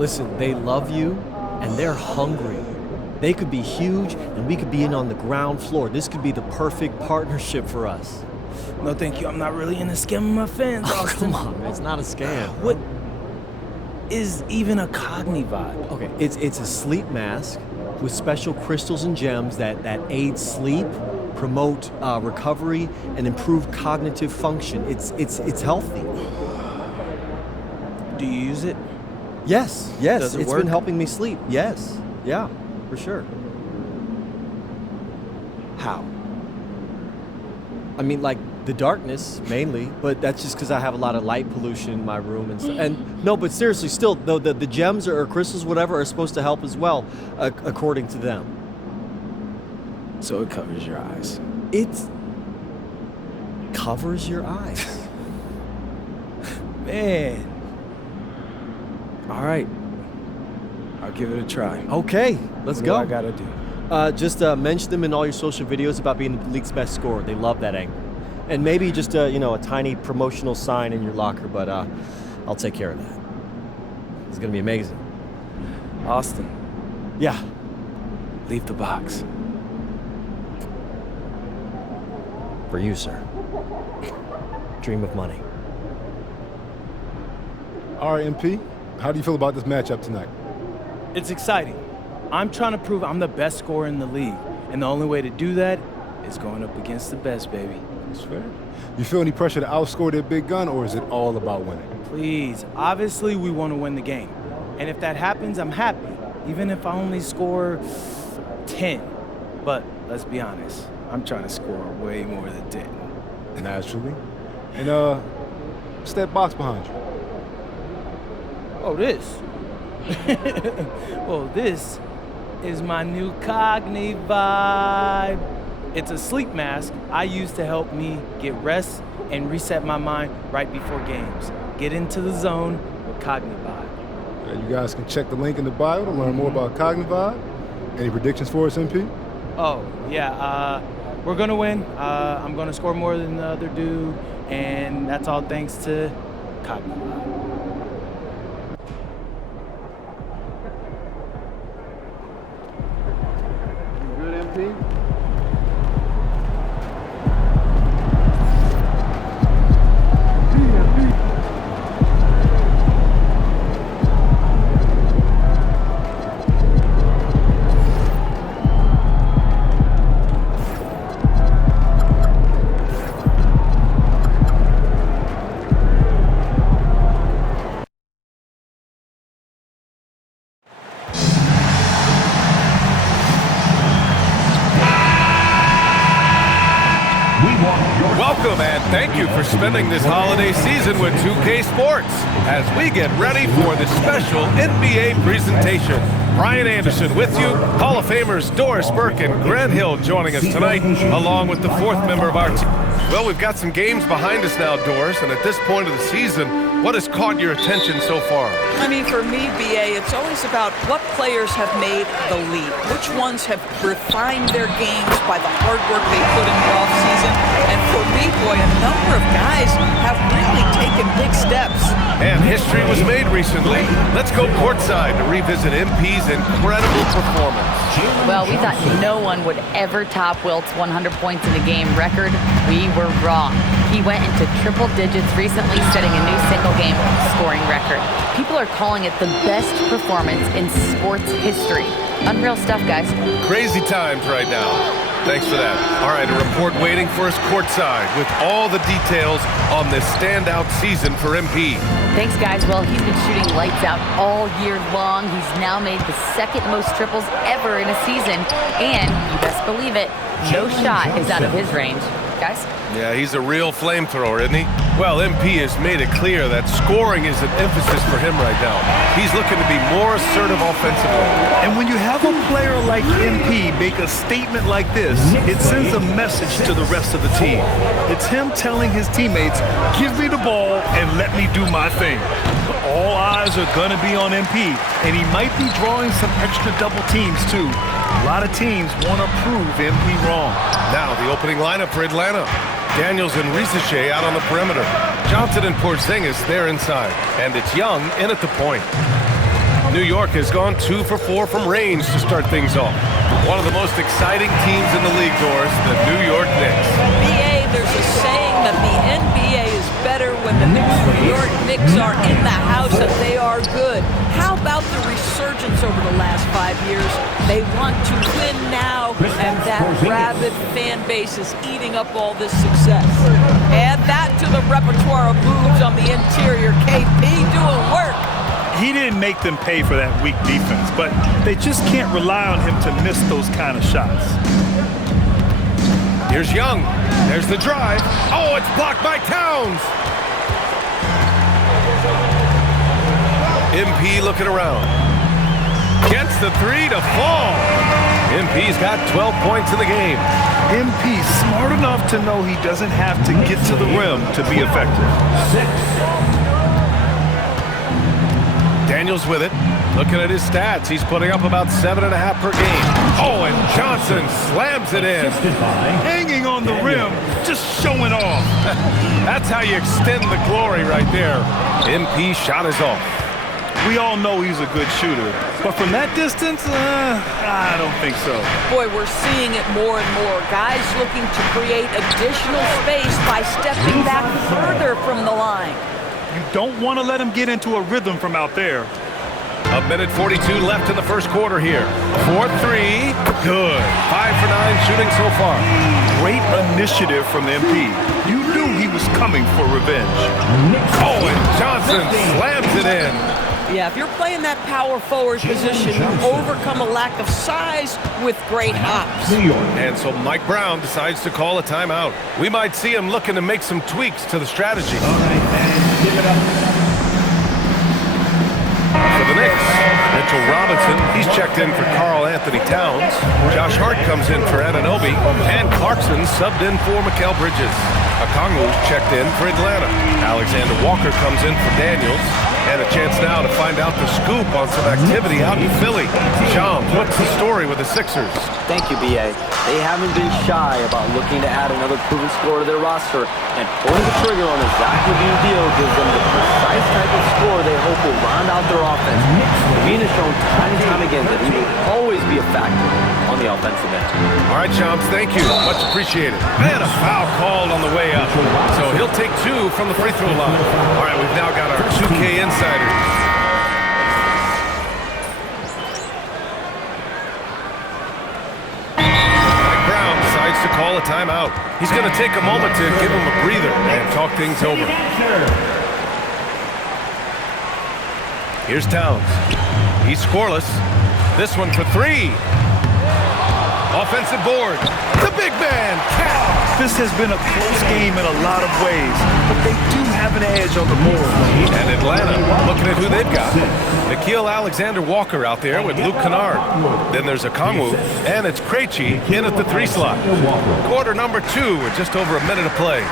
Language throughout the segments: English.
Listen, they love you, and they're hungry. They could be huge, and we could be in on the ground floor. This could be the perfect partnership for us. No, thank you. I'm not really into scamming my fans, Oh, Austin. come on, man. It's not a scam. What is even a Cognivibe? Okay, it's a sleep mask with special crystals and gems that aid sleep, promote recovery, and improve cognitive function. It's healthy. Do you use it? Yes. Does it It's work? been helping me sleep. Yes. Yeah, for sure. How? I mean, like the darkness mainly, but that's just because I have a lot of light pollution in my room and stuff. And no, but seriously, still, though the gems or crystals, whatever, are supposed to help as well, according to them. So it covers your eyes. It covers your eyes. Man. All right. I'll give it a try. Okay, let's What go. do I gotta do? Just mention them in all your social videos about being the league's best scorer. They love that angle. And maybe just a tiny promotional sign in your locker, but I'll take care of that. It's gonna be amazing. Austin, Yeah. leave the box. For you, sir. Dream of money. All right, MP, how do you feel about this matchup tonight? It's exciting. I'm trying to prove I'm the best scorer in the league, and the only way to do that is going up against the best, baby. That's fair. You feel any pressure to outscore their big gun, or is it all about winning? Please, obviously we want to win the game. And if that happens, I'm happy, even if I only score 10. But let's be honest, I'm trying to score way more than 10. Naturally. And, what's that box behind you? Oh, this? Well, this is my new Cognivibe. It's a sleep mask I use to help me get rest and reset my mind right before games. Get into the zone with Cognivibe. You guys can check the link in the bio to learn more about Cognivibe. Any predictions for us, MP? Oh, yeah, we're gonna win. I'm gonna score more than the other dude, and that's all thanks to Cognivibe. Good, MP? Welcome and thank you for spending this holiday season with 2K Sports as we get ready for the special NBA presentation. Brian Anderson with you, Hall of Famers Doris Burke and Grant Hill joining us tonight, along with the fourth member of our team. Well, we've got some games behind us now, Doris, and at this point of the season, what has caught your attention so far? I mean, for me, BA, it's always about what players have made the leap. Which ones have refined their games by the hard work they put in the offseason. And for me, boy, a number of guys have really taken big steps. And history was made recently. Let's go courtside to revisit MP's incredible performance. Well, we thought no one would ever top Wilt's 100 points in a game record. We were wrong. He went into triple digits recently, setting a new single-game scoring record. People are calling it the best performance in sports history. Unreal stuff, guys. Crazy times right now. Thanks for that. All right, a report waiting for us courtside with all the details on this standout season for MP. Thanks, guys. Well, he's been shooting lights out all year long. He's now made the second most triples ever in a season. And, you best believe it, no shot is out of his range. Guys? Yeah, he's a real flamethrower, isn't he? Well, MP has made it clear that scoring is an emphasis for him right now. He's looking to be more assertive offensively. And when you have a player like MP make a statement like this, it sends a message to the rest of the team. It's him telling his teammates, give me the ball and let me do my thing. All eyes are going to be on MP, and he might be drawing some extra double teams too. A lot of teams want to prove MP wrong. Now the opening lineup for Atlanta. Daniels and Risache out on the perimeter. Johnson and Porzingis there inside. And it's Young in at the point. New York has gone 2 for 4 from range to start things off. One of the most exciting teams in the league, Doris, the New York Knicks. BA, there's a saying that the NBA is better when the New York Knicks are in the house and they are good. How about the resurgence over the last 5 years? They want to win now, and that rabid fan base is eating up all this success. Add that to the repertoire of moves on the interior. KP doing work. He didn't make them pay for that weak defense, but they just can't rely on him to miss those kind of shots. Here's Young. There's the drive. Oh, it's blocked by Towns. MP looking around. Gets the 3 to fall. MP's got 12 points in the game. MP smart enough to know he doesn't have to get to the rim to be effective. Daniels with it. Looking at his stats, he's putting up about 7.5 per game. Oh, and Johnson slams it in. Hanging on the rim, just showing off. That's how you extend the glory right there. MP shot is off. We all know he's a good shooter, but from that distance, I don't think so. Boy, we're seeing it more and more. Guys looking to create additional space by stepping back further from the line. You don't want to let him get into a rhythm from out there. A minute 42 left in the first quarter here. 4-3, good. 5 for 9 shooting so far. Great initiative from MP. You knew he was coming for revenge. Oh, and Johnson slams it in. Yeah, if you're playing that power forward position, you overcome a lack of size with great hops. And so Mike Brown decides to call a timeout. We might see him looking to make some tweaks to the strategy. All right, and give it up. For the Knicks, Mitchell Robinson, he's checked in for Karl Anthony Towns. Josh Hart comes in for Anunoby, and Clarkson subbed in for Mikal Bridges. Okongwu's checked in for Atlanta. Alexander Walker comes in for Daniels. And a chance now to find out the scoop on some activity out in Philly. Shams, what's the story with the Sixers? Thank you, B.A. They haven't been shy about looking to add another proven scorer to their roster, and pulling the trigger on the Zach LaVine deal gives them the precise type of scorer they hope will round out their offense. LaVine has shown time and time again that he will always be a factor on the offensive end. All right, Shams, thank you. Much appreciated. Man, a foul called on the way up. So he'll take 2 from the free throw line. All right, we've now got our 2K insiders. Mike Brown decides to call a timeout. He's going to take a moment to give him a breather and talk things over. Here's Towns. He's scoreless. This one for 3. Offensive board. The big man, Cal. This has been a close game in a lot of ways, but they do have an edge on the board. And Atlanta, looking at who they've got. Nickeil Alexander-Walker out there with Luke Kennard. Then there's Okongwu, and it's Krejci in at the 3 slot. Quarter number 2 with just over a minute of play.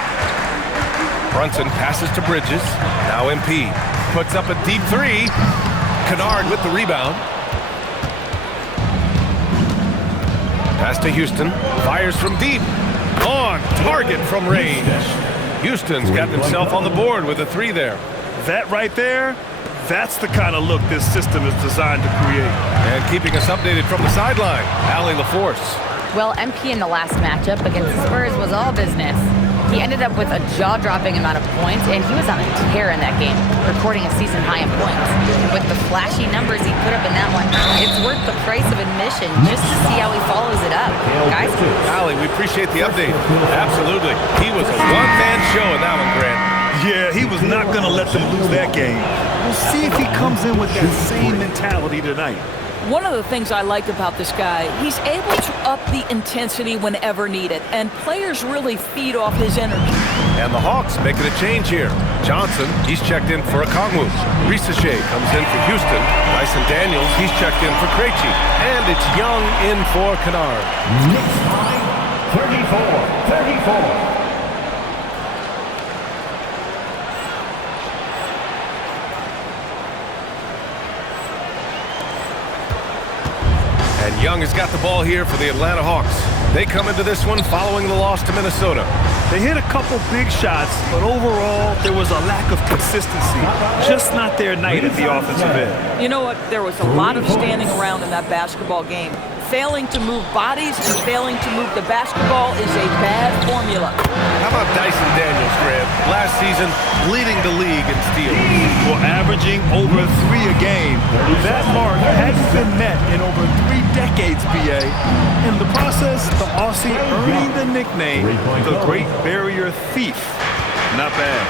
Brunson passes to Bridges. Now MP puts up a deep 3. Kennard with the rebound. Pass to Houston. Fires from deep. On target from range. Houston's got himself on the board with a 3 there. That right there, that's the kind of look this system is designed to create. And keeping us updated from the sideline, Allie LaForce. Well, MP in the last matchup against the Spurs was all business. He ended up with a jaw-dropping amount of points, and he was on a tear in that game, recording a season high in points. And with the flashy numbers he put up in that one, it's worth the price of admission just to see how he follows it up. Guys? Allie, we appreciate the update. Absolutely. He was a one-man show in that one, Grant. Yeah, he was not going to let them lose that game. We'll see if he comes in with that same mentality tonight. One of the things I like about this guy, he's able to up the intensity whenever needed, and players really feed off his energy. And the Hawks making a change here. Johnson, he's checked in for Okongwu. Risache comes in for Houston. Dyson Daniels, he's checked in for Krejci. And it's Young in for Kennard. Knicks by 34. And Young has got the ball here for the Atlanta Hawks. They come into this one following the loss to Minnesota. They hit a couple big shots, but overall, there was a lack of consistency. Just not their night at the offensive end. You know what? There was a lot of standing around in that basketball game. Failing to move bodies and failing to move the basketball is a bad formula. How about Dyson Daniels, Grant? Last season, leading the league in steals. Well, averaging over 3 a game. That mark hadn't been met in over 3 decades, BA. In the process, the Aussie earning the nickname, the Great Barrier Thief. Not bad.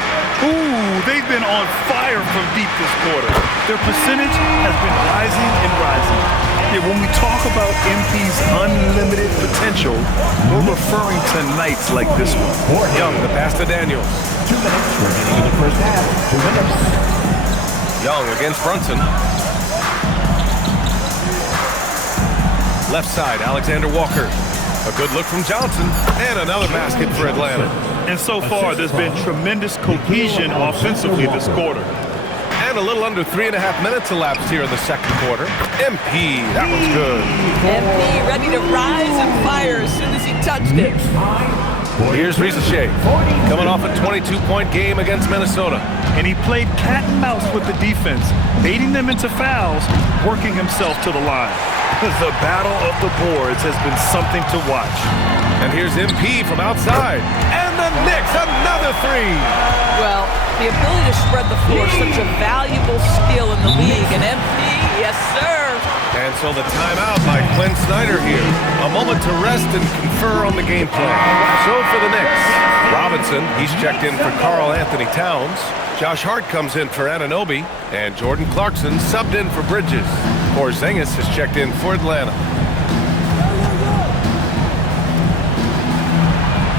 Ooh, they've been on fire from deep this quarter. Their percentage has been rising and rising. Yeah, when we talk about MP's unlimited potential, we're referring to nights like this one. Young, the pass to Daniels. 2 minutes remaining in the first half. 2 minutes. Young against Brunson. Left side, Alexander Walker. A good look from Johnson, and another basket for Atlanta. And so far, there's been tremendous cohesion offensively this quarter. And a little under 3.5 minutes elapsed here in the second quarter. MP, that was good. MP ready to rise and fire as soon as he touched it. Here's Risache, coming off a 22-point game against Minnesota. And he played cat and mouse with the defense, baiting them into fouls, working himself to the line. The battle of the boards has been something to watch. And here's MP from outside. And the Knicks, another three. Well, the ability to spread the floor is such a valuable skill in the league. And MP, yes, sir. And so the timeout by Clint Snyder here. A moment to rest and confer on the game plan. So for the Knicks, Robinson, he's checked in for Karl Anthony Towns. Josh Hart comes in for Anunoby. And Jordan Clarkson subbed in for Bridges. Porzingis has checked in for Atlanta.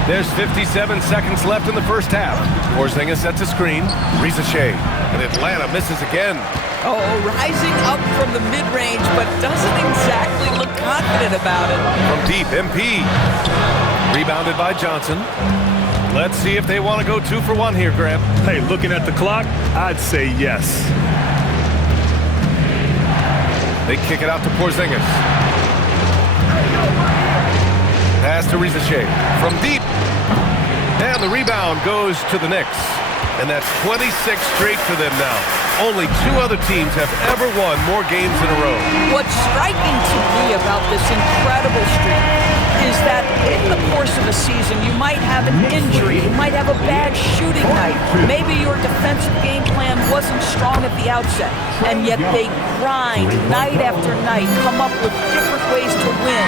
There's 57 seconds left in the first half. Porzingis sets a screen. Risache. And Atlanta misses again. Oh, rising up from the mid-range, but doesn't exactly look confident about it. From deep, MP. Rebounded by Johnson. Let's see if they want to go 2 for 1 here, Graham. Hey, looking at the clock, I'd say yes. They kick it out to Porzingis. Pass to Risache. From deep. And the rebound goes to the Knicks. And that's 26 straight for them now. Only 2 other teams have ever won more games in a row. What's striking to me about this incredible streak is that in the course of a season, you might have an injury, you might have a bad shooting night. Maybe your defensive game plan wasn't strong at the outset, and yet they grind night after night, come up with different ways to win.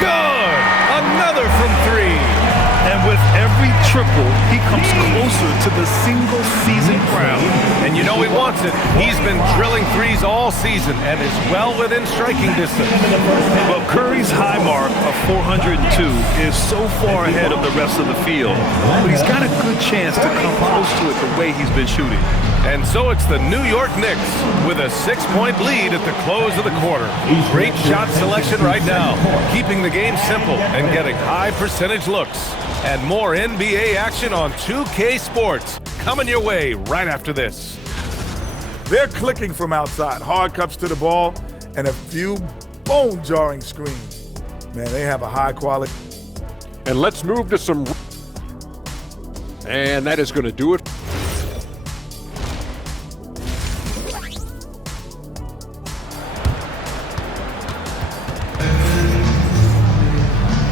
Good! Another from 3. And with every triple, he comes closer to the single-season crown. And you know he wants it. He's been drilling threes all season and is well within striking distance. But Curry's high mark of 402 is so far ahead of the rest of the field. But he's got a good chance to come close to it the way he's been shooting. And so it's the New York Knicks with a 6-point lead at the close of the quarter. Great shot selection right now, keeping the game simple and getting high percentage looks. And more NBA action on 2K Sports coming your way right after this. They're clicking from outside, hard cups to the ball, and a few bone-jarring screens. Man, they have a high quality. And let's move to some. And that is going to do it.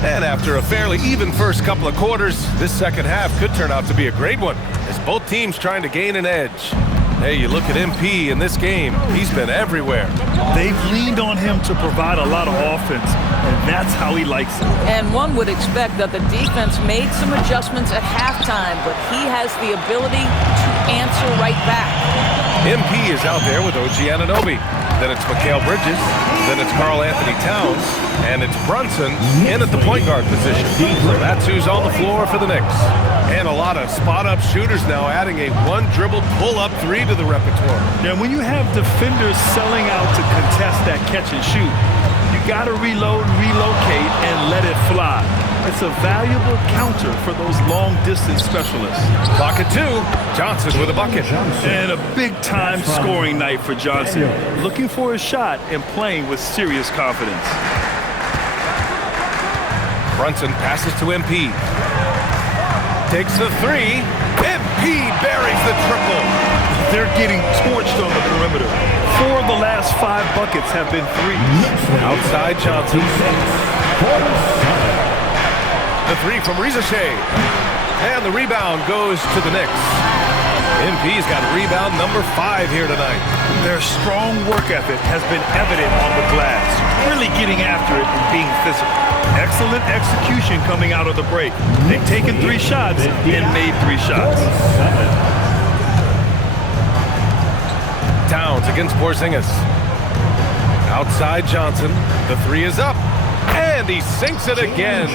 And after a fairly even first couple of quarters, this second half could turn out to be a great one, as both teams trying to gain an edge. Hey, you look at MP in this game, he's been everywhere. They've leaned on him to provide a lot of offense, and that's how he likes it. And one would expect that the defense made some adjustments at halftime, but he has the ability to answer right back. MP is out there with OG Anunoby. Then it's Mikal Bridges. Then it's Karl Anthony Towns. And it's Brunson in at the point guard position. So that's who's on the floor for the Knicks. And a lot of spot-up shooters now adding a one-dribble pull-up 3 to the repertoire. Now, when you have defenders selling out to contest that catch and shoot, you got to reload, relocate, and let it fly. It's a valuable counter for those long-distance specialists. Clock at 2. Johnson with a bucket. And a big-time scoring night for Johnson. Looking for a shot and playing with serious confidence. Brunson passes to MP. takes the three. MP buries the triple. They're getting torched on the perimeter. 4 of the last 5 buckets have been threes. Outside Johnson. The three from Rizichet. And the rebound goes to the Knicks. MP's got rebound number 5 here tonight. Their strong work ethic has been evident on the glass. Really getting after it and being physical. Excellent execution coming out of the break. They've taken 3 shots and made 3 shots. Towns against Porzingis. Outside Johnson. The three is up. And he sinks it again.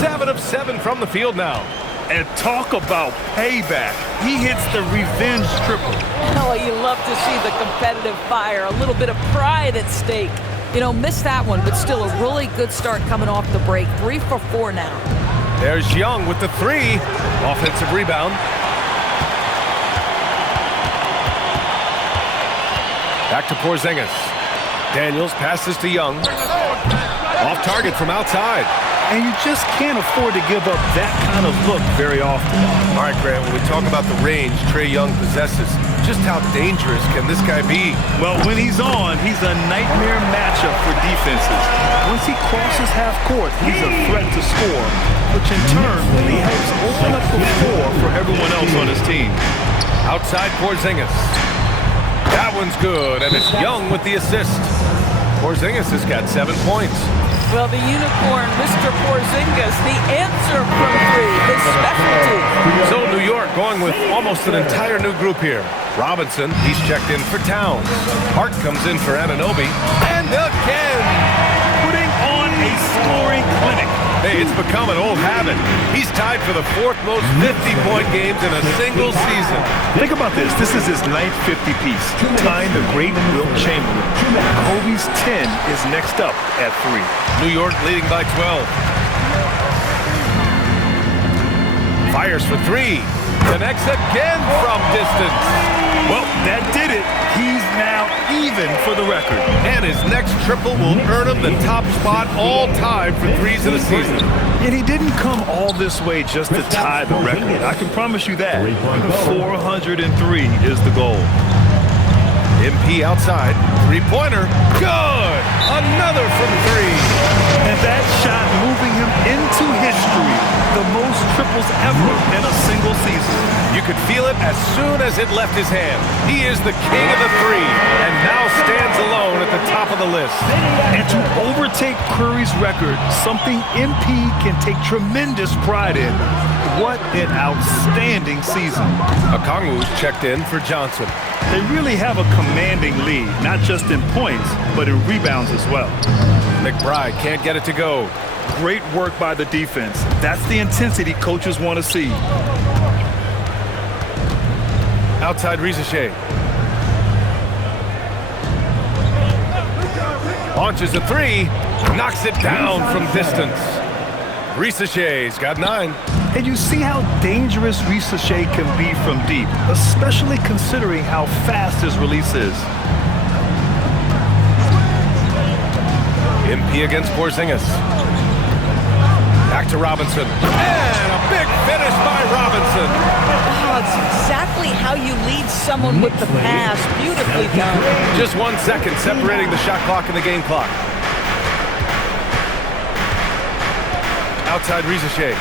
7 of 7 from the field now. And talk about payback. He hits the revenge triple. Oh, you love to see the competitive fire. A little bit of pride at stake. You know, missed that one, but still a really good start coming off the break. 3 for 4 now. There's Young with the three. Offensive rebound. Back to Porzingis. Daniels passes to Young. Off target from outside. And you just can't afford to give up that kind of look very often. All right, Grant, when we talk about the range Trae Young possesses, just how dangerous can this guy be? Well, when he's on, he's a nightmare matchup for defenses. Once he crosses half court, he's a threat to score, which in turn really helps open up the floor for everyone else on his team. Outside Porzingis. That one's good, and it's Young with the assist. Porzingis has got 7 points. Well, the unicorn, Mr. Porzingis, the answer from 3, his specialty. So New York going with almost an entire new group here. Robinson, he's checked in for Towns. Hart comes in for Anunoby. And again! Putting on a scoring clinic. Hey, it's become an old habit. He's tied for the 4th most 50-point games in a single season. Think about this. This is his 9th 50-piece, tying the great Wilt Chamberlain. Kobe's 10 is next up at 3. New York leading by 12. Fires for 3. Connects again from distance. Well, that did it. He's now even for the record. And his next triple will earn him the top spot all time for threes in a season. And he didn't come all this way just to tie the record. I can promise you that. 403 is the goal. MP outside. Three-pointer. Good! Another from 3. And that shot moving him into history. The most triples ever in a single season. You could feel it as soon as it left his hand. He is the king of the three and now stands alone at the top of the list. And to overtake Curry's record, something MP can take tremendous pride in. What an outstanding season. Okongwu's checked in for Johnson. They really have a commanding lead, not just in points, but in rebounds as well. McBride can't get it to go. Great work by the defense. That's the intensity coaches want to see. Outside Rizichet. Launches a 3. Knocks it down from distance. Rizichet's got 9. And you see how dangerous Rizichet can be from deep, especially considering how fast his release is. MP against Porzingis. Back to Robinson. And a big finish by Robinson. Oh, it's exactly how you lead someone with the pass. Beautifully done. Just 1 second separating the shot clock and the game clock. Outside Rizichet.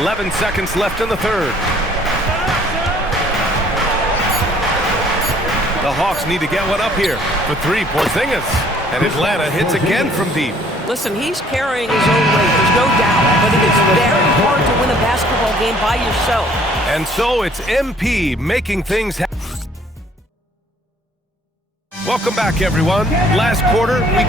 11 seconds left in the 3rd. The Hawks need to get one up here. For 3, Porzingis. And Atlanta hits again from deep. Listen, he's carrying his own weight, there's no doubt. But it is very hard to win a basketball game by yourself. And so it's MP making things happen. Welcome back, everyone. Last quarter, we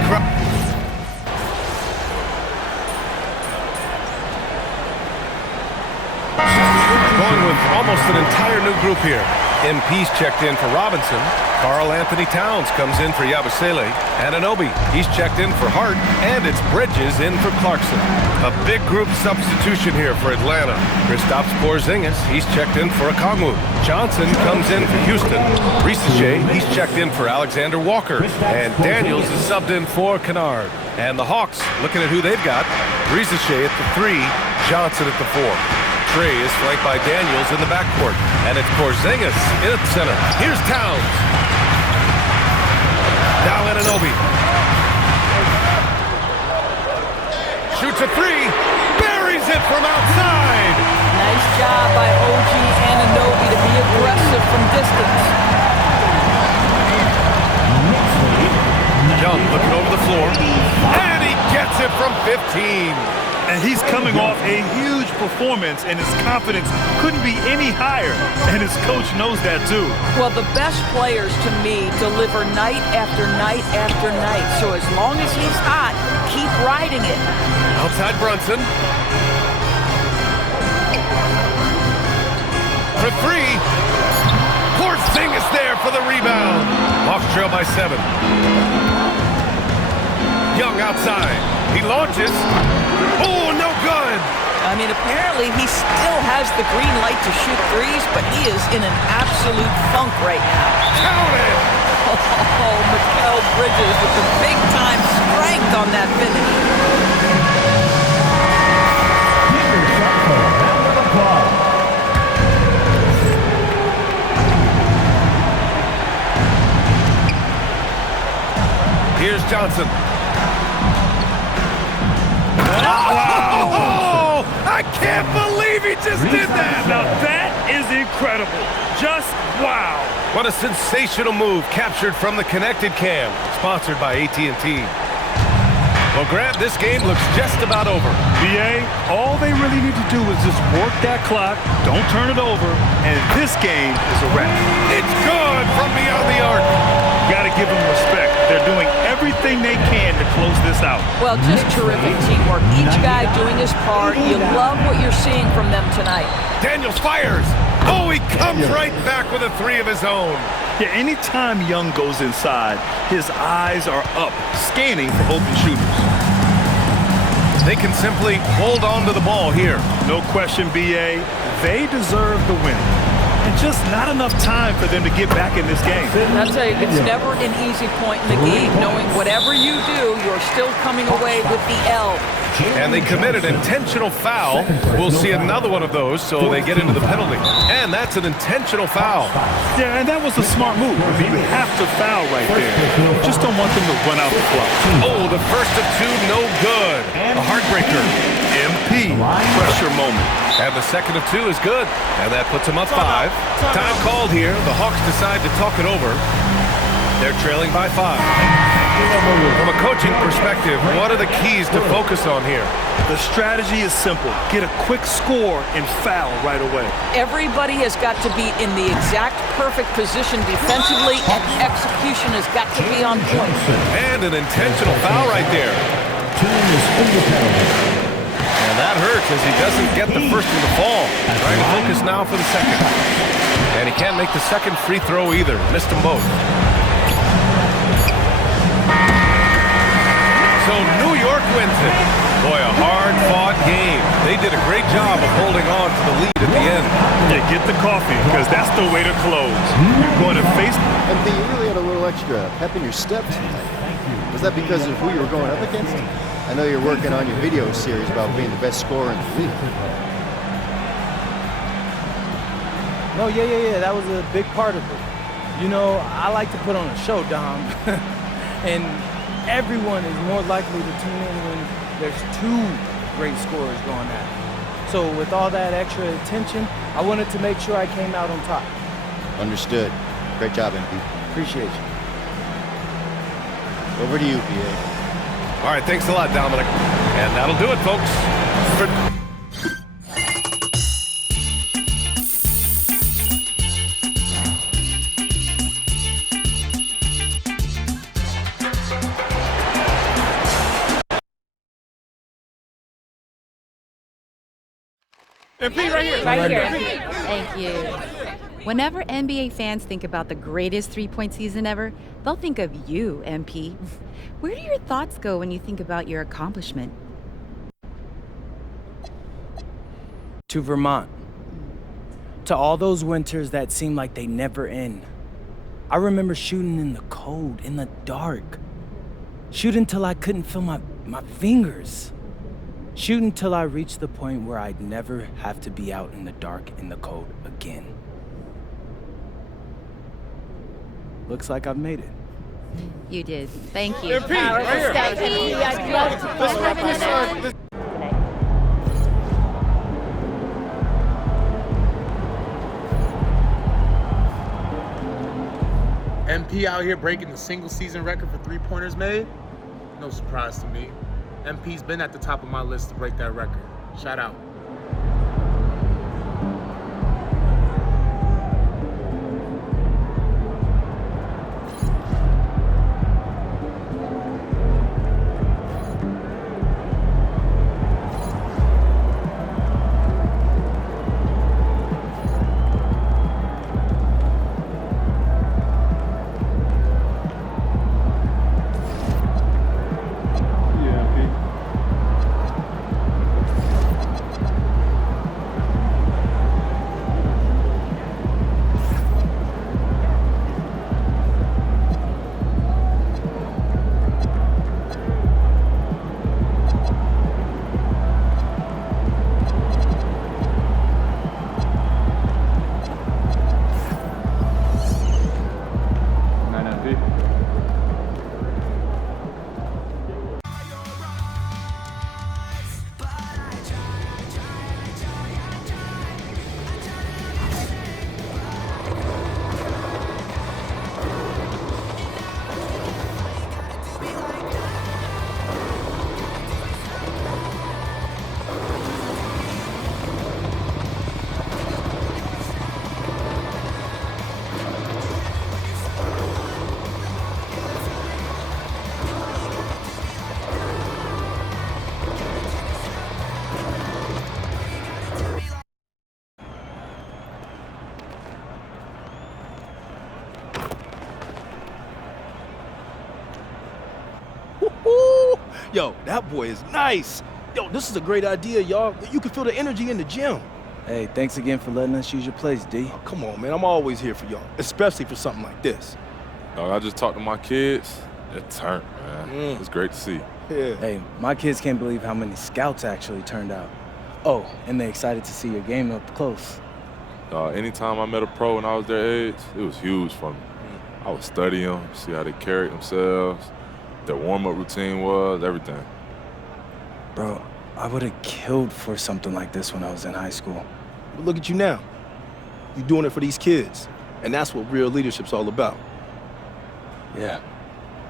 going with almost an entire new group here. MP's checked in for Robinson. Karl Anthony Towns comes in for Yabusele. Anunoby, he's checked in for Hart. And it's Bridges in for Clarkson. A big group substitution here for Atlanta. Kristaps Porzingis, he's checked in for Okongwu. Johnson comes in for Houston. Rizichet, he's checked in for Alexander Walker. And Daniels is subbed in for Kennard. And the Hawks, looking at who they've got. Ricochet at the 3, Johnson at the 4. Trey is flanked by Daniels in the backcourt. And it's Porzingis in at center. Here's Towns. Now Anunoby. Shoots a 3. Buries it from outside. Nice job by OG Anunoby to be aggressive from distance. Young looking over the floor. And he gets it from 15. And he's coming off a huge performance, and his confidence couldn't be any higher. And his coach knows that, too. Well, the best players, to me, deliver night after night after night. So as long as he's hot, keep riding it. Outside Brunson. For 3. Porzingis there for the rebound. Hawks trail by 7. Young outside. He launches. Oh, no good. I mean, apparently he still has the green light to shoot threes, but he is in an absolute funk right now. Count it. Oh, Mikal Bridges with the big-time strength on that finish. Here's Johnson. Wow! I can't believe he just did that! Now that is incredible. Just wow. What a sensational move captured from the connected cam, sponsored by AT&T. Well, Grant, this game looks just about over. BA, all they really need to do is just work that clock, don't turn it over, and this game is a wrap. It's good from beyond the arc. Got to give them respect. They're doing everything they can to close this out. Well, just terrific teamwork. Each guy doing his part. You love what you're seeing from them tonight. Daniels fires. Oh, he comes right back with a 3 of his own. Yeah, anytime Young goes inside, his eyes are up, scanning for open shooters. They can simply hold on to the ball here. No question, BA. They deserve the win. And just not enough time for them to get back in this game. I'll tell you, it's never an easy point in the game, knowing whatever you do, you're still coming away with the L. And they committed an intentional foul. We'll see another one of those, so they get into the penalty. And that's an intentional foul. Yeah, and that was a smart move. I mean, you have to foul right there. Just don't want them to run out the clock. Oh, the first of 2, no good. A heartbreaker. MP, pressure moment. And the second of 2 is good. And that puts them up 5. Time called here. The Hawks decide to talk it over. They're trailing by 5. From a coaching perspective, what are the keys to focus on here? The strategy is simple. Get a quick score and foul right away. Everybody has got to be in the exact perfect position defensively, and execution has got to be on point. And an intentional foul right there. And that hurts as he doesn't get the first one to fall. Trying to focus now for the second. And he can't make the second free throw either. Missed them both. So New York wins it. Boy, a hard-fought game. They did a great job of holding on to the lead at the end. Yeah, get the coffee, because that's the way to close. You're going to face... MP, you really had a little extra pep in your step tonight. Was that because of who you were going up against? I know you're working on your video series about being the best scorer in the league. No, yeah. That was a big part of it. You know, I like to put on a show, Dom. And everyone is more likely to tune in when there's 2 great scorers going at it. So with all that extra attention, I wanted to make sure I came out on top. Understood. Great job, MP. Appreciate you. Over to you, PA. All right, thanks a lot, Dominic. And that'll do it, folks. MP right here. Right here. Thank you. Whenever NBA fans think about the greatest three-point season ever, they'll think of you, MP. Where do your thoughts go when you think about your accomplishment? To Vermont. To all those winters that seem like they never end. I remember shooting in the cold, in the dark. Shooting till I couldn't feel my fingers. Shoot until I reach the point where I'd never have to be out in the dark in the cold again. Looks like I've made it. You did. Thank you. MP, right here. I'd love to follow up on that. MP out here breaking the single season record for three-pointers made? No surprise to me. MP's been at the top of my list to break that record. Shout out. Yo, that boy is nice. Yo, this is a great idea, y'all. You can feel the energy in the gym. Hey, thanks again for letting us use your place, D. Oh, come on, man. I'm always here for y'all, especially for something like this. I just talked to my kids. It turned, man. It's great to see. Yeah. Hey, my kids can't believe how many scouts actually turned out. Oh, and they're excited to see your game up close. Anytime I met a pro when I was their age, it was huge for me. I would study them, see how they carried themselves, their warm-up routine was, everything. Bro, I would have killed for something like this when I was in high school. But look at you now. You're doing it for these kids. And that's what real leadership's all about. Yeah,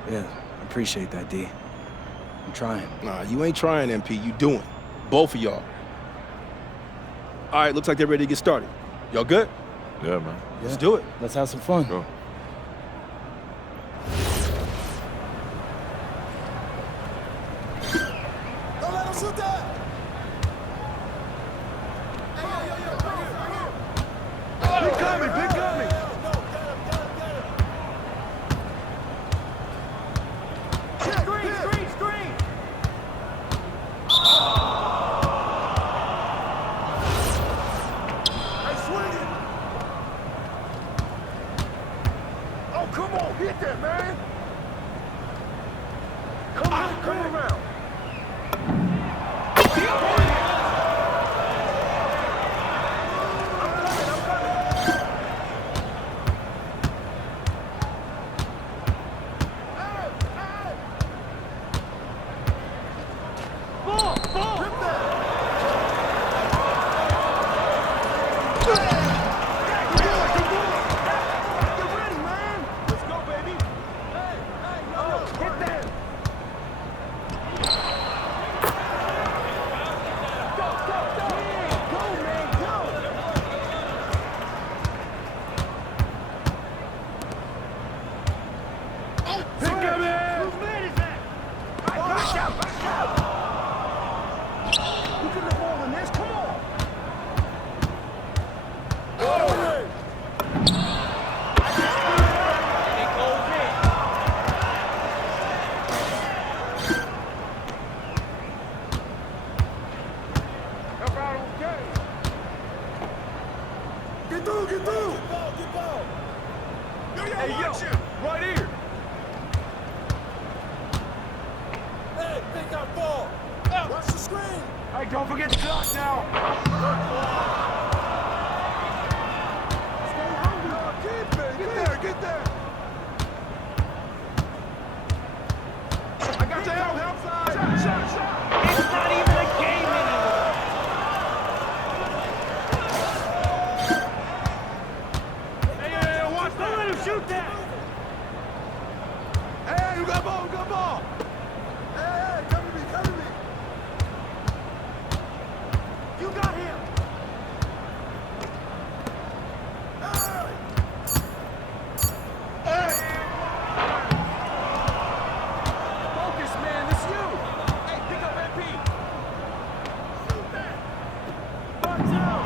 I appreciate that, D. I'm trying. Nah, you ain't trying, MP. You doing. Both of y'all. All right, looks like they're ready to get started. Y'all good? Yeah, man. Let's do it. Let's have some fun. Go. Don't let him shoot that! Big coming, big coming! Screen! Hey, swing it! Oh, come on, hit that, man! Come around! Get through! Get ball! Yo, right here! Hey, pick up ball! Watch the screen! don't forget the clock now. Stay hungry. Get there. I got your help side. Shot. It's not even a game anymore. Hey, watch that. Don't let him shoot that. Hey, you got ball. Hey, come to me. You got him. Focus, man, it's you. Hey, pick up MP. Shoot that. Bucks out.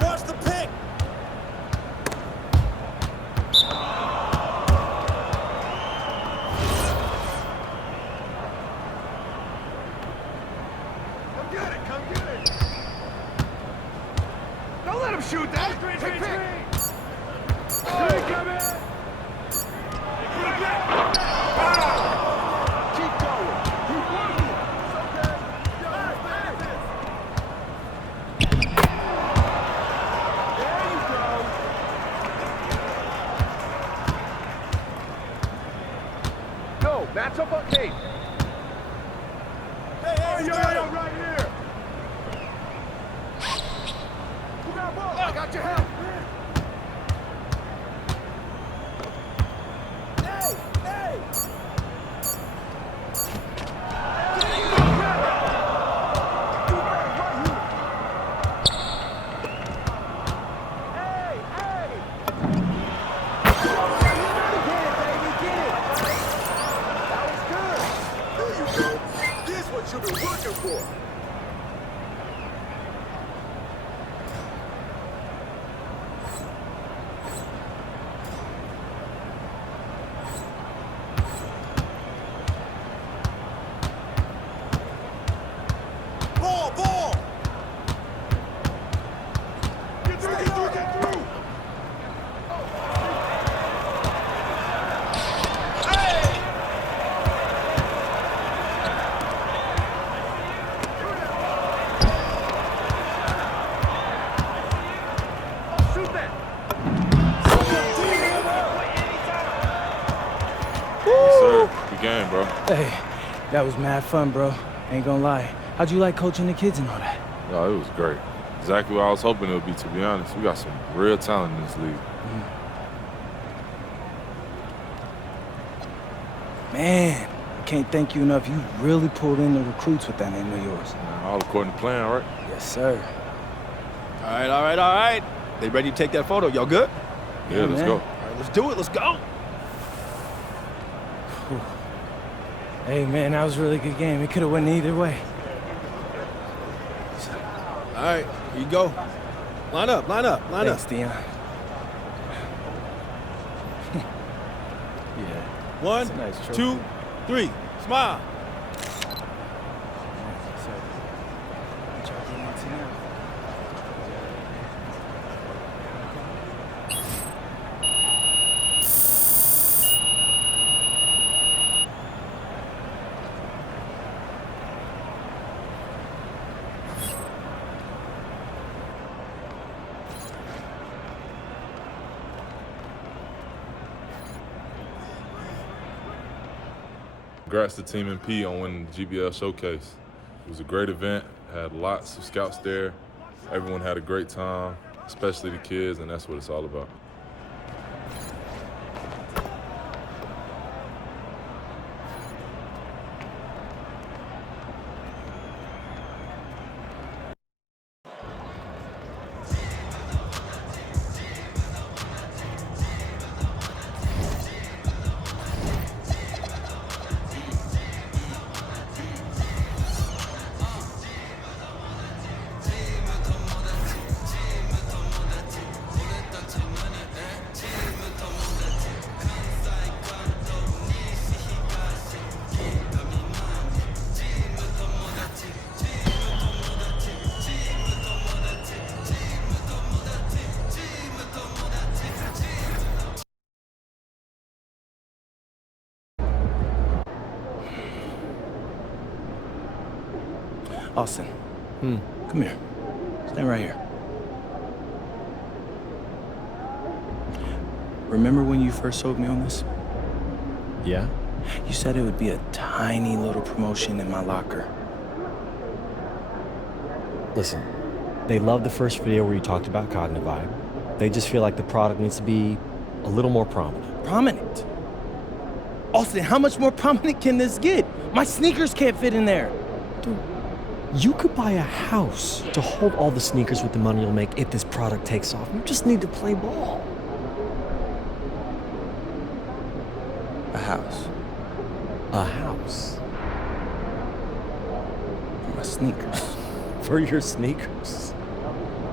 Watch the pick. Come get it. Don't let him shoot that. Pick. Come in. Keep going. Keep working. It's okay. There you go. Go. Match up on tape. Hey, yo, right here. Who got ball? I got your help. Hey. You've been working for. Ball! Get through! Game, bro. Hey, that was mad fun, bro. Ain't gonna lie. How'd you like coaching the kids and all that? No, it was great. Exactly what I was hoping it would be, to be honest. We got some real talent in this league. Man, I can't thank you enough. You really pulled in the recruits with that name of yours. All according to plan, right? Yes, sir. All right. They ready to take that photo? Y'all good? Yeah, let's go. All right, let's do it. Let's go. Hey, man, that was a really good game. It could have went either way. All right, here you go. Line up. Thanks, Dion. Yeah. 1, nice 2, 3. Smile. Congrats to Team MP on winning the GBL Showcase. It was a great event, had lots of scouts there. Everyone had a great time, especially the kids, and that's what it's all about. Austin, come here. Stand right here. Remember when you first sold me on this? Yeah? You said it would be a tiny little promotion in my locker. Listen, they love the first video where you talked about Cognivibe. They just feel like the product needs to be a little more prominent. Prominent? Austin, how much more prominent can this get? My sneakers can't fit in there. Dude, you could buy a house to hold all the sneakers with the money you'll make if this product takes off. You just need to play ball. A house. A house. For my sneakers. For your sneakers?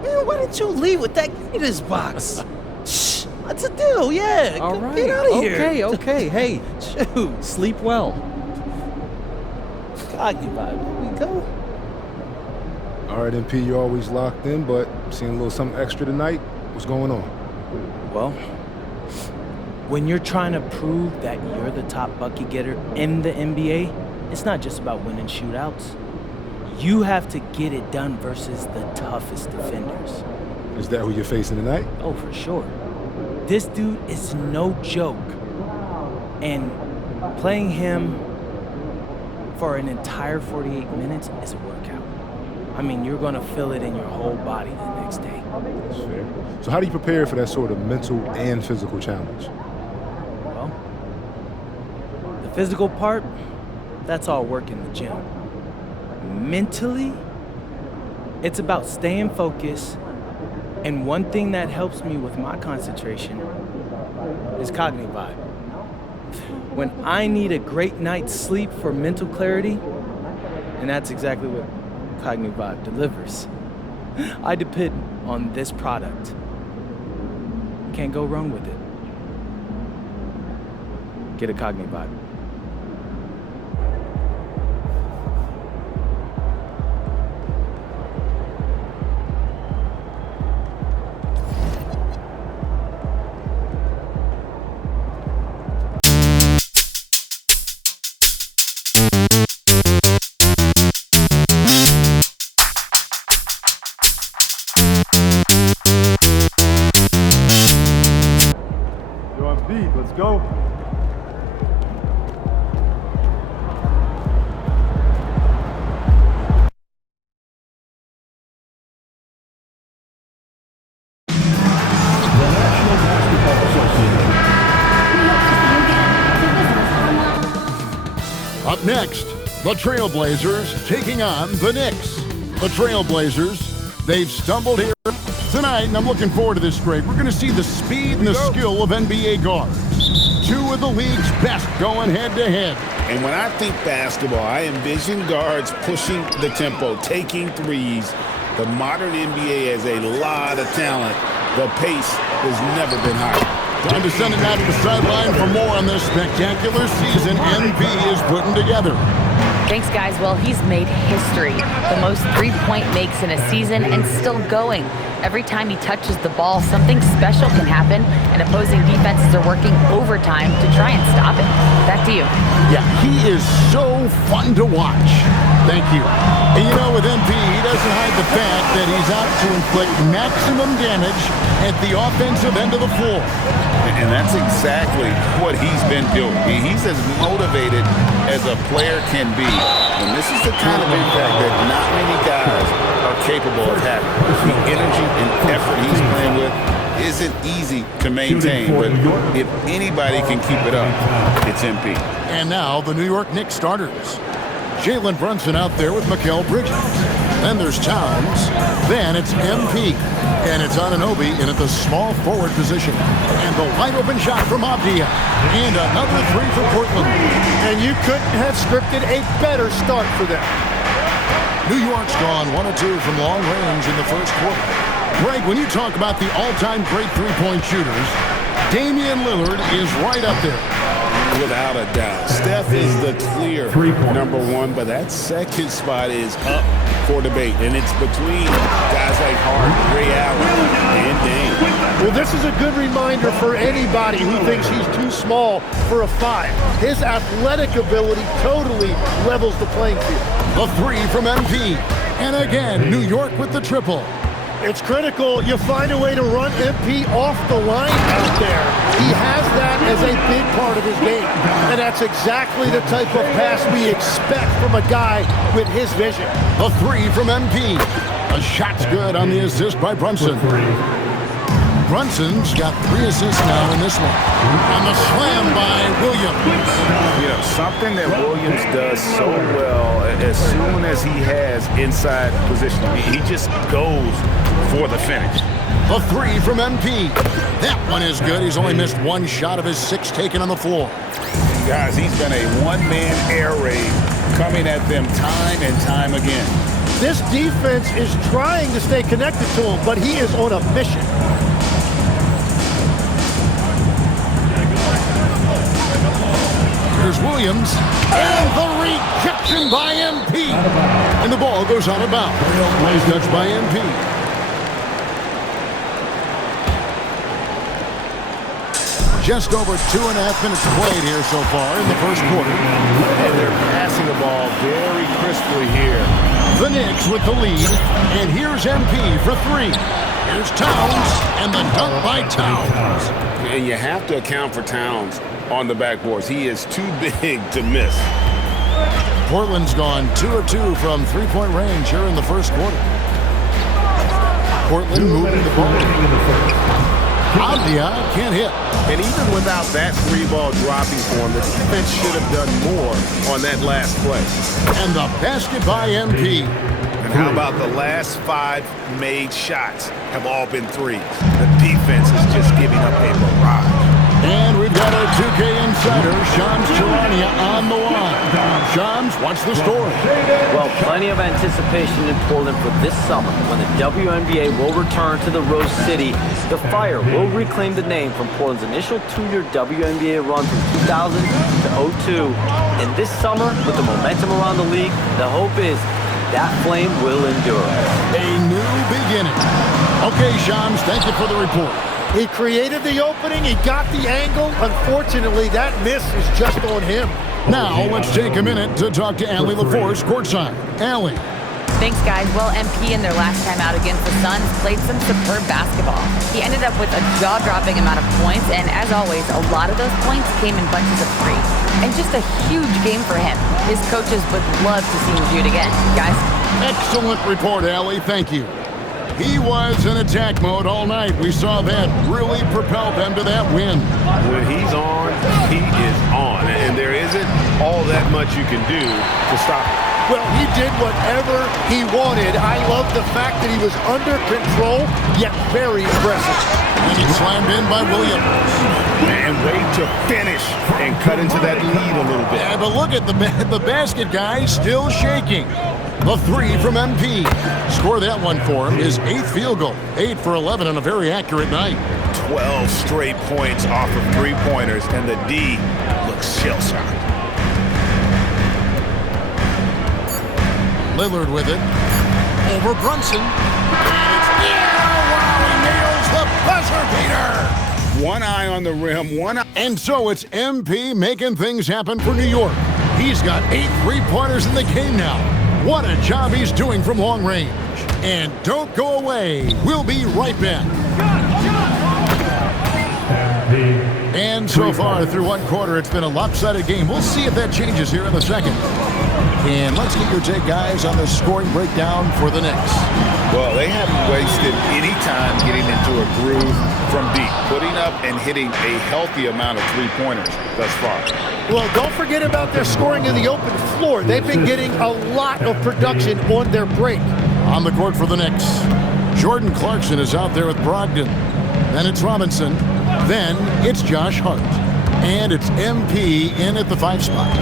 Man, why didn't you leave with that? Give me this box. Shh, what's the deal? Yeah, all right. Get out of here. Okay, hey. Shoot. Sleep well. Cognivibe, here we go. All right, MP, you're always locked in, but seeing a little something extra tonight. What's going on? Well, when you're trying to prove that you're the top bucket getter in the NBA, it's not just about winning shootouts. You have to get it done versus the toughest defenders. Is that who you're facing tonight? Oh, for sure. This dude is no joke. And playing him for an entire 48 minutes is a workout. I mean, you're going to feel it in your whole body the next day. That's fair. So how do you prepare for that sort of mental and physical challenge? Well, the physical part, that's all work in the gym. Mentally, it's about staying focused, and one thing that helps me with my concentration is Cognivibe. When I need a great night's sleep for mental clarity, and that's exactly what Cognivibe delivers, I depend on this product. Can't go wrong with it. Get a Cognivibe. Let's go. Up next, the Trailblazers taking on the Knicks. The Trailblazers, they've stumbled here tonight, and I'm looking forward to this scrape. We're going to see the speed and the skill of NBA guards. Two of the league's best going head-to-head. And when I think basketball, I envision guards pushing the tempo, taking threes. The modern NBA has a lot of talent. The pace has never been higher. Time to send it out to the sideline for more on this spectacular season MP is putting together. Thanks, guys. Well, he's made history. The most three-point makes in a season and still going. Every time he touches the ball, something special can happen, and opposing defenses are working overtime to try and stop it. Back to you. Yeah, he is so fun to watch. Thank you. And you know, with MP, he doesn't hide the fact that he's out to inflict maximum damage at the offensive end of the floor. And that's exactly what he's been doing. He's as motivated as a player can be. And this is the kind of impact that not many guys are capable of having. The energy and effort he's playing with isn't easy to maintain, but if anybody can keep it up, it's MP. And now the New York Knicks starters. Jalen Brunson out there with Mikal Bridges. Then there's Towns. Then it's MP. And it's Anunoby in at the small forward position. And the wide open shot from Avdia. And another three for Portland. And you couldn't have scripted a better start for them. New York's gone 1 of 2 from long range in the first quarter. Greg, when you talk about the all-time great three-point shooters, Damian Lillard is right up there. without a doubt. Steph is the clear number one, but that second spot is up for debate, and it's between guys like Harden, Ray Allen, and Dame. Well, this is a good reminder for anybody who thinks he's too small for a 5. His athletic ability totally levels the playing field. A 3 from MP. And again, New York with the triple. It's critical you find a way to run MP off the line out there. He has that as a big part of his game. And that's exactly the type of pass we expect from a guy with his vision. A 3 from MP. A shot's good on the assist by Brunson. Brunson's got 3 assists now in this one. And the slam by Williams. You know, something that Williams does so well, as soon as he has inside position, he just goes for the finish. A 3 from MP. That one is good. He's only missed 1 shot of his 6 taken on the floor. Guys, he's been a one-man air raid coming at them time and time again. This defense is trying to stay connected to him, but he is on a mission. Here's Williams, and the rejection by MP. And the ball goes out of bounds. Nice touch by MP. Just over 2.5 minutes played here so far in the first quarter. And they're passing the ball very crisply here. The Knicks with the lead, and here's MP for 3. Here's Towns, and the dunk by Towns. And you have to account for Towns on the backboards. He is too big to miss. Portland's gone 2 of 2 from 3-point range here in the first quarter. Portland moving the ball. Avdia can't hit. And even without that 3-ball dropping for him, the defense should have done more on that last play. And the basket by MP. And how about the last 5 made shots have all been threes? The defense is just giving up a barrage. And we've got our 2K insider, Shams Charania, on the line. Shams, what's the story? Well, plenty of anticipation in Portland for this summer when the WNBA will return to the Rose City. The Fire will reclaim the name from Portland's initial 2-year WNBA run from 2000 to 2002. And this summer, with the momentum around the league, the hope is that flame will endure. A new beginning. Okay, Shams, thank you for the report. He created the opening, he got the angle. Unfortunately, that miss is just on him. Now, let's take a minute to talk to Allie LaForce courtside. Allie. Thanks, guys. Well, MP in their last time out against the Suns played some superb basketball. He ended up with a jaw-dropping amount of points, and as always, a lot of those points came in bunches of 3. And just a huge game for him. His coaches would love to see him do it again. Guys? Excellent report, Allie. Thank you. He was in attack mode all night. We saw that really propelled them to that win. When he's on, he is on. And there isn't all that much you can do to stop him. Well, he did whatever he wanted. I love the fact that he was under control, yet very aggressive. And he slammed in by Williams. And wait to finish and cut into that lead a little bit. Yeah, but look at the basket guy still shaking. The 3 from MP. Score that one for him. His 8th field goal. 8 for 11 on a very accurate night. 12 straight points off of 3-pointers, and the D looks shell-shocked. Lillard with it. Over Brunson. And it's wow, he nails the buzzer beater. One eye on the rim, one eye. And so it's MP making things happen for New York. He's got 8 3-pointers in the game now. What a job he's doing from long range. And don't go away. We'll be right back. And so far through one quarter, it's been a lopsided game. We'll see if that changes here in the second. And let's get your take, guys, on the scoring breakdown for the Knicks. Well, they haven't wasted any time getting into a groove from deep, putting up and hitting a healthy amount of 3-pointers thus far. Well, don't forget about their scoring in the open floor. They've been getting a lot of production on their break. On the court for the Knicks, Jordan Clarkson is out there with Brogdon. Then it's Robinson. Then it's Josh Hart. And it's MP in at the 5 spot.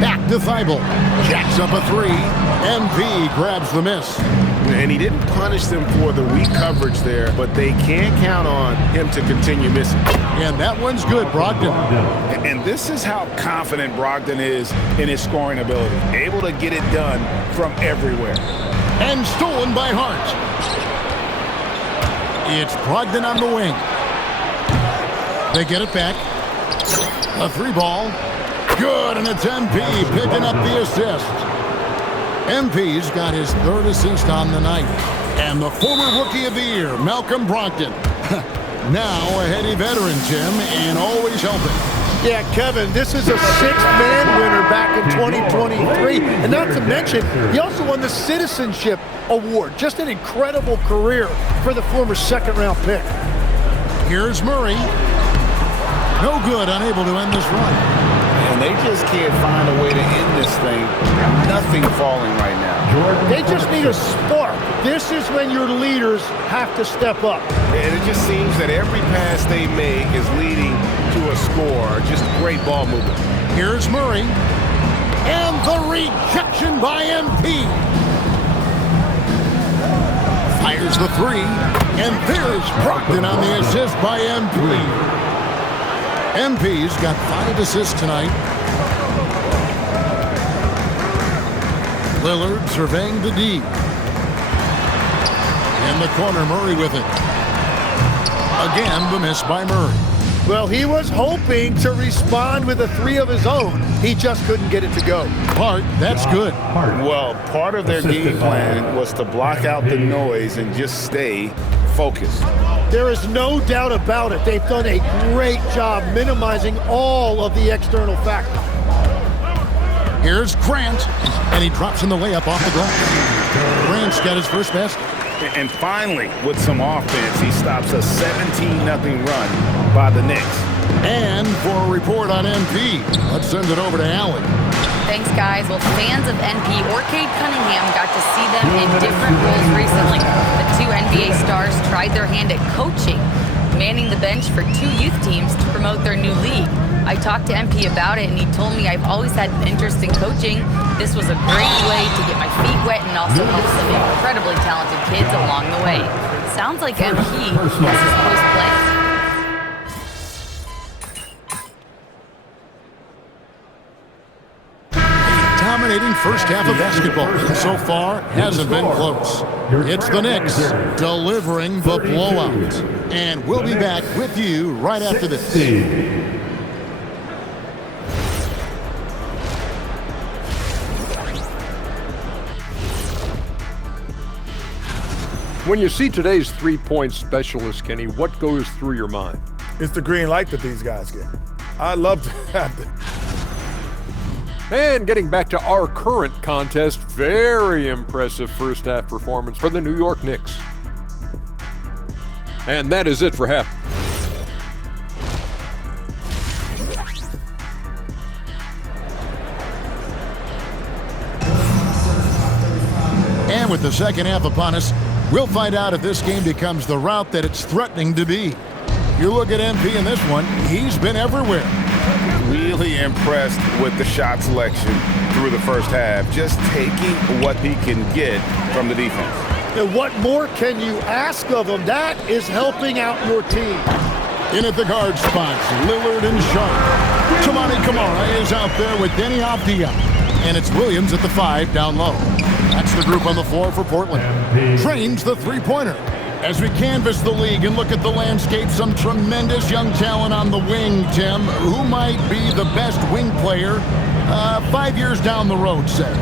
Back to Thibault. Jacks up a 3. MP grabs the miss. and he didn't punish them for the weak coverage there, but they can't count on him to continue missing. And that one's good, Brogdon. And this is how confident Brogdon is in his scoring ability, able to get it done from everywhere. And stolen by Hart. It's Brogdon on the wing. They get it back. A 3-ball. Good, and it's MP picking up the assist. MP's got his 3rd assist on the night. And the former Rookie of the Year, Malcolm Brogdon. Now a heady veteran, Jim, and always helping. Yeah, Kevin, this is a 6th-man winner back in 2023. And not to mention, he also won the Citizenship Award. Just an incredible career for the former 2nd-round pick. Here's Murray. No good, unable to end this run. And they just can't find a way to end this thing. Nothing falling right now. They just need a spark. This is when your leaders have to step up. And it just seems that every pass they make is leading to a score. Just great ball movement. Here's Murray. And the rejection by MP. Fires the 3. And there's Brogdon on the assist by MP. MP's got 5 assists tonight. Lillard surveying the D. In the corner, Murray with it. Again, the miss by Murray. Well, he was hoping to respond with a 3 of his own. He just couldn't get it to go. Hart, that's good. Well, part of their game plan was to block out the noise and just stay focused. There is no doubt about it. They've done a great job minimizing all of the external factors. Here's Grant, and he drops in the layup off the glass. Grant's got his first basket. And finally, with some offense, he stops a 17-0 run by the Knicks. And for a report on MP, let's send it over to Allie. Thanks, guys. Well, fans of NP or Cade Cunningham got to see them in different roles recently. The 2 NBA stars tried their hand at coaching, manning the bench for 2 youth teams to promote their new league. I talked to MP about it, and he told me I've always had an interest in coaching. This was a great way to get my feet wet and also help some incredibly talented kids along the way. Sounds like MP has his post play. Dominating first half of basketball. So far, hasn't been close. It's the Knicks delivering the blowout. And we'll be back with you right after this. When you see today's three-point specialist, Kenny, what goes through your mind? It's the green light that these guys get. I love to have it. And getting back to our current contest, very impressive first half performance for the New York Knicks. And that is it for half. And with the second half upon us, we'll find out if this game becomes the route that it's threatening to be. You look at MP in this one, he's been everywhere. Really impressed with the shot selection through the first half, just taking what he can get from the defense. And what more can you ask of him? That is helping out your team. In at the guard spots, Lillard and Sharp. Toumani Camara is out there with Denny Avdia. And it's Williams at the 5 down low. That's the group on the floor for Portland. Trains the three-pointer. As we canvass the league and look at the landscape, some tremendous young talent on the wing, Tim. Who might be the best wing player 5 years down the road, say?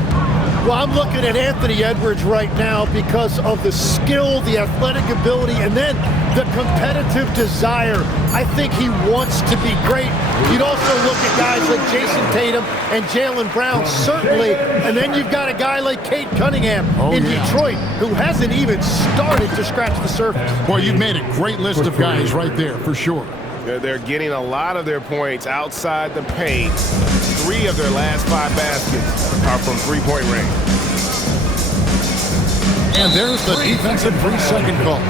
Well, I'm looking at Anthony Edwards right now because of the skill, the athletic ability, and then the competitive desire. I think he wants to be great. You'd also look at guys like Jason Tatum and Jaylen Brown, certainly. And then you've got a guy like Cade Cunningham in Detroit, who hasn't even started to scratch the surface. Boy, you've made a great list of guys right there, for sure. They're getting a lot of their points outside the paint. 3 of their last 5 baskets are from three-point range. And there's the defensive 3-second call.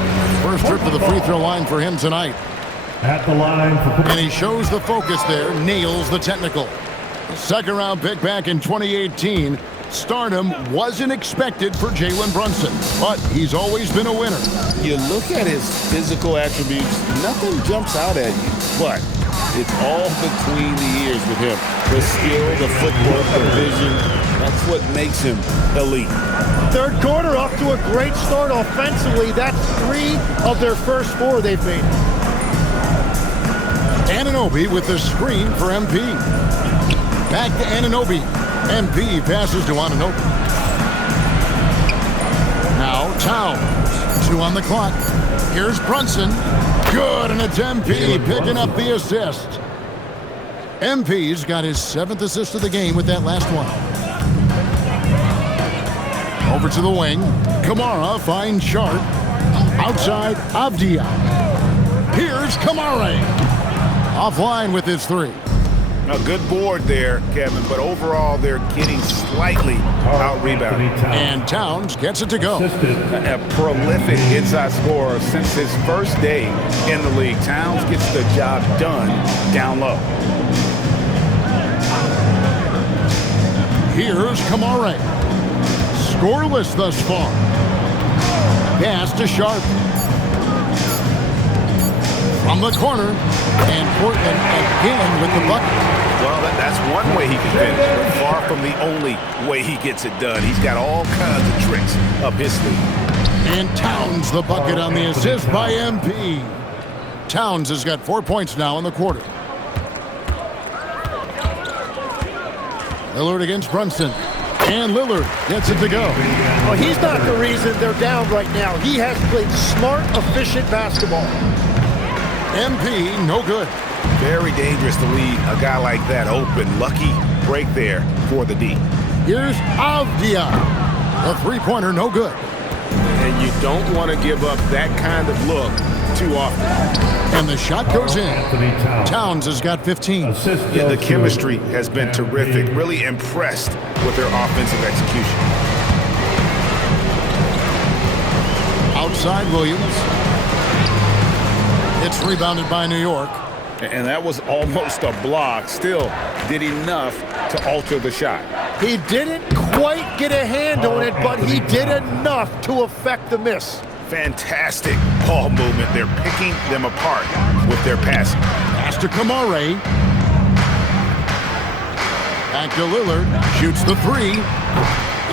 First trip to the free throw line for him tonight. At the line for... And he shows the focus there, nails the technical. Second round pick back in 2018. Stardom wasn't expected for Jalen Brunson, but he's always been a winner. You look at his physical attributes, nothing jumps out at you, but it's all between the ears with him. The skill, the footwork, the vision, that's what makes him elite. Third quarter off to a great start offensively. That's 3 of their first 4 they've made. Anunoby with the screen for MP. Back to Anunoby. MP passes to Anunoby. Now Towns. 2 on the clock. Here's Brunson. Good, and it's MP picking up the assist. MP's got his 7th assist of the game with that last one. Over to the wing. Kamara finds Sharp. Outside, Avdia. Here's Kamara. Offline with his 3. A good board there, Kevin, but overall they're getting slightly out-rebounded. And Towns gets it to go. A prolific inside scorer since his first day in the league. Towns gets the job done down low. Here's Kamara. Scoreless thus far. Pass to Sharp. From the corner, and Portland again with the bucket. Well, that's one way he can finish, but far from the only way he gets it done. He's got all kinds of tricks up his sleeve. And Towns the bucket on the assist by MP. Towns has got 4 points now in the quarter. Lillard against Brunson. And Lillard gets it to go. Well, he's not the reason they're down right now. He has played smart, efficient basketball. MP, no good. Very dangerous to leave a guy like that open. Lucky break there for the D. Here's Avdia. The 3-pointer, no good. And you don't want to give up that kind of look too often. And the shot goes in. Towns has got 15. Yeah, the chemistry has been terrific. Really impressed with their offensive execution. Outside Williams. It's rebounded by New York. And that was almost a block. Still did enough to alter the shot. He didn't quite get a hand on it, but he did enough to affect the miss. Fantastic ball movement. They're picking them apart with their passing. Pass to Kamara. Back to Lillard. Shoots the 3.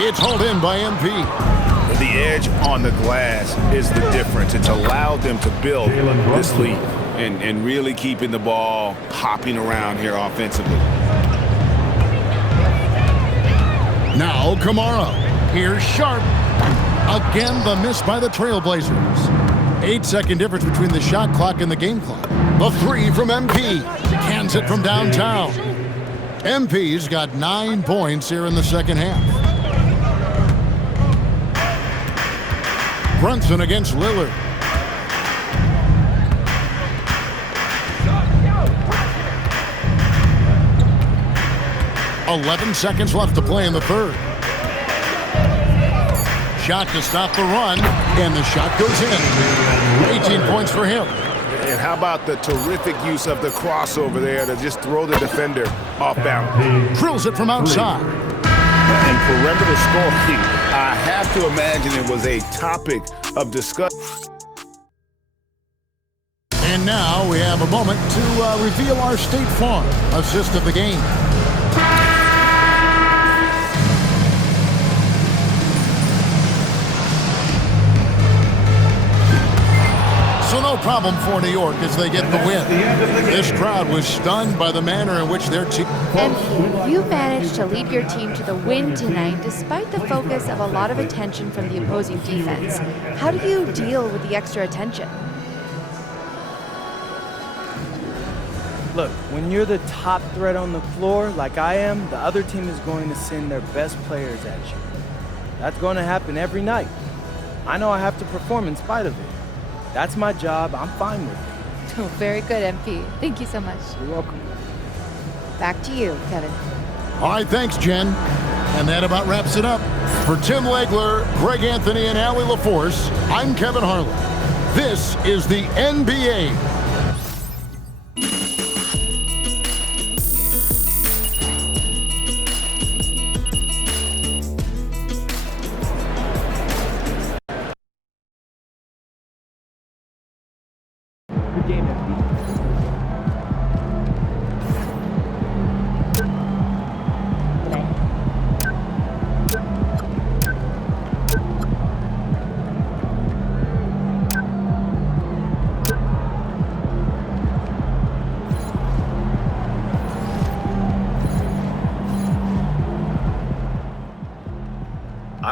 It's hauled in by MP. The edge on the glass is the difference. It's allowed them to build this lead and really keeping the ball hopping around here offensively. Now Kamara. Here's Sharp. Again, the miss by the Trailblazers. 8-second difference between the shot clock and the game clock. The 3 from MP. Cans it from downtown. MP's got 9 points here in the second half. Brunson against Lillard. "11 seconds left to play in the third. Shot to stop the run, and the shot goes in. 18 points for him. And how about the terrific use of the crossover there to just throw the defender off balance. Drills it from outside. And perimeter scoring, I have to imagine it was a topic of discussion. And now we have a moment to reveal our State Farm assist of the game. So no problem for New York as they get the win. This crowd was stunned by the manner in which their team... And you managed to lead your team to the win tonight despite the focus of a lot of attention from the opposing defense. How do you deal with the extra attention? Look, when you're the top threat on the floor, like I am, the other team is going to send their best players at you. That's going to happen every night. I know I have to perform in spite of it. That's my job. I'm fine with it. Oh, very good, MP. Thank you so much. You're welcome. Back to you, Kevin. All right, thanks, Jen. And that about wraps it up. For Tim Legler, Greg Anthony, and Allie LaForce, I'm Kevin Harlan. This is the NBA.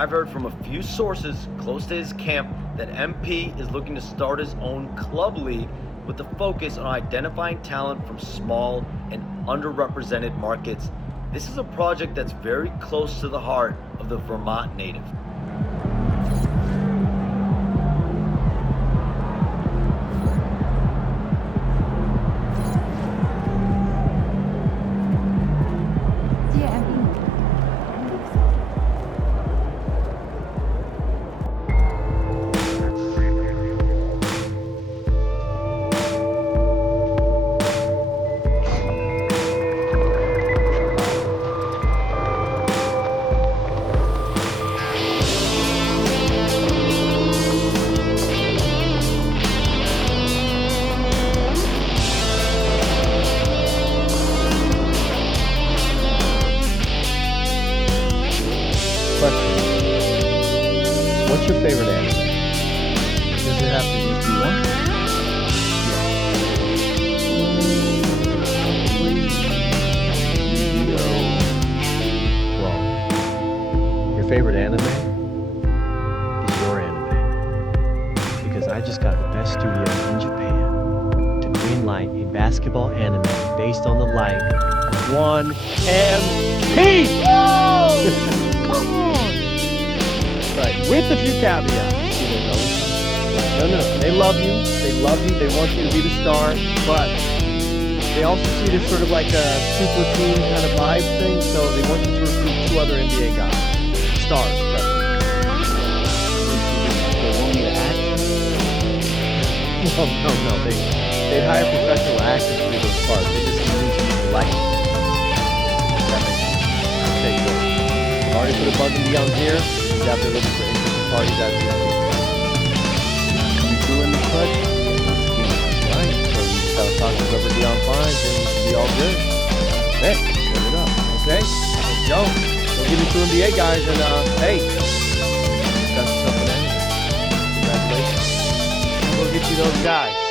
I've heard from a few sources close to his camp that MP is looking to start his own club league with a focus on identifying talent from small and underrepresented markets. This is a project that's very close to the heart of the Vermont native. What's your favorite anime? Does it have to just be one? Well, your favorite anime is your anime. Because I just got the best studio in Japan to greenlight a basketball anime based on the life of one MP! Come on! Right, with a few caveats. No, they love you, they want you to be the star, but they also see this sort of like a super team kind of vibe thing, so they want you to recruit 2 other NBA guys, stars, preferably. They want me to act? No, they'd hire professional actors to do those parts, they just need people like it. That makes sense. Okay, cool. Already put a bug in Dion's ear. He's out there looking for interesting parties out there. Coming through in the clutch. Right. So we just gotta talk to whoever Dion finds and it'll be all good. Hey, set it up. Okay? Let's go. Go give me 2 NBA guys and hey. Got yourself an anime. Congratulations. We'll get you those guys.